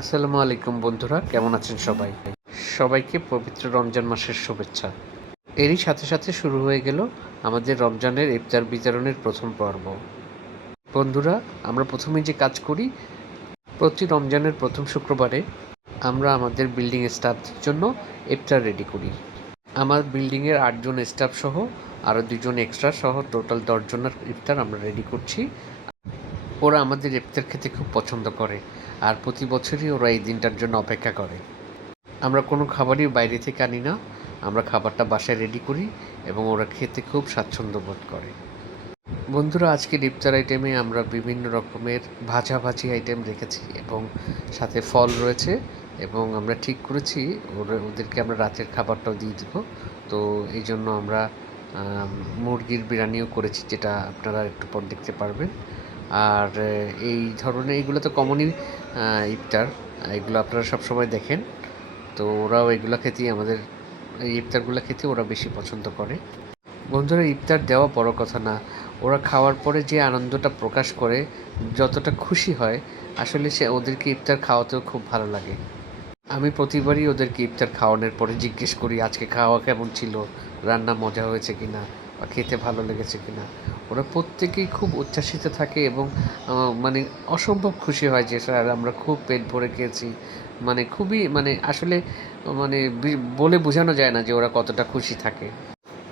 আসসালামু আলাইকুম বন্ধুরা, কেমন আছেন সবাই? সবাইকে পবিত্র রমজান মাসের শুভেচ্ছা। এরই সাথে সাথে শুরু হয়ে গেল আমাদের রমজানের ইফতার বিতরণের প্রথম পর্ব। বন্ধুরা, আমরা প্রথমেই যে কাজ করি, প্রতি রমজানের প্রথম শুক্রবারে আমরা আমাদের বিল্ডিং স্টাফদের জন্য ইফতার রেডি করি। আমার বিল্ডিংয়ের ৮ জন স্টাফ সহ আরও ২ জন এক্সট্রা সহ টোটাল ১০ জনের ইফতার আমরা রেডি করছি। ওরা আমাদের ইফতার খেতে খুব পছন্দ করে, আর প্রতি বছরই ওরা এই দিনটার জন্য অপেক্ষা করে। আমরা কোনো খাবারই বাইরে থেকে আনি না, আমরা খাবারটা বাসায় রেডি করি এবং ওরা খেতে খুব স্বাচ্ছন্দ্য বোধ করে। বন্ধুরা, আজকের ইফতার আইটেমে আমরা বিভিন্ন রকমের ভাজাভাজি আইটেম রেখেছি এবং সাথে ফল রয়েছে, এবং আমরা ঠিক করেছি ওদেরকে আমরা রাতের খাবারটাও দিয়ে দেবো। তো এই জন্য আমরা মুরগির বিরিয়ানিও করেছি, যেটা আপনারা একটু পর দেখতে পারবেন। আর এই ধরনের এইগুলো তো কমনই ইফতার, এগুলো আপনারা সবসময় দেখেন। তো ওরাও এগুলো খেতেই আমাদের এই ইফতারগুলো খেতে ওরা বেশি পছন্দ করে। বন্ধুরা, ইফতার দেওয়া বড় কথা না, ওরা খাওয়ার পরে যে আনন্দটা প্রকাশ করে, যতটা খুশি হয়, আসলে সে ওদেরকে ইফতার খাওয়াতেও খুব ভালো লাগে। আমি প্রতিবারই ওদেরকে ইফতার খাওয়ানোর পরে জিজ্ঞেস করি আজকে খাওয়া কেমন ছিল, রান্না মজা হয়েছে কিনা বা খেতে ভালো লেগেছে কিনা। ওরা প্রত্যেকেই খুব উচ্ছ্বাসিত থাকে এবং মানে অসম্ভব খুশি হয় যে স্যার আমরা খুব পেট ভরে খেয়েছি। মানে খুবই আসলে মানে বলে বোঝানো যায় না যে ওরা কতটা খুশি থাকে।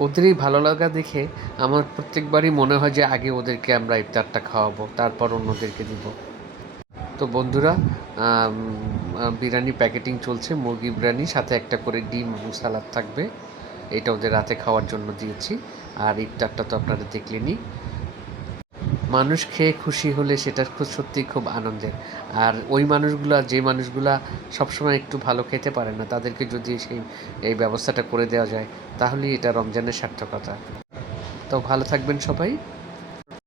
ওদের এই ভালো লাগা দেখে আমার প্রত্যেকবারই মনে হয় যে আগে ওদেরকে আমরা ইফতারটা খাওয়াবো, তারপর অন্যদেরকে দিব। তো বন্ধুরা, বিরিয়ানি প্যাকেটিং চলছে, মুরগি বিরিয়ানি, সাথে একটা করে ডিম এবং সালাদ থাকবে। এটা ওদের রাতে খাওয়ার জন্য দিয়েছি। আর ইফতারটা তো আপনারা দেখলেনই। মানুষ খেয়ে খুশি হলে সেটা সত্যিই খুব আনন্দের। আর ওই মানুষগুলা, যে মানুষগুলা সবসময় একটু ভালো খেতে পারে না, তাদেরকে যদি এই ব্যবস্থাটা করে দেওয়া যায়, তাহলেই এটা রমজানের সার্থকতা। তো ভালো থাকবেন সবাই।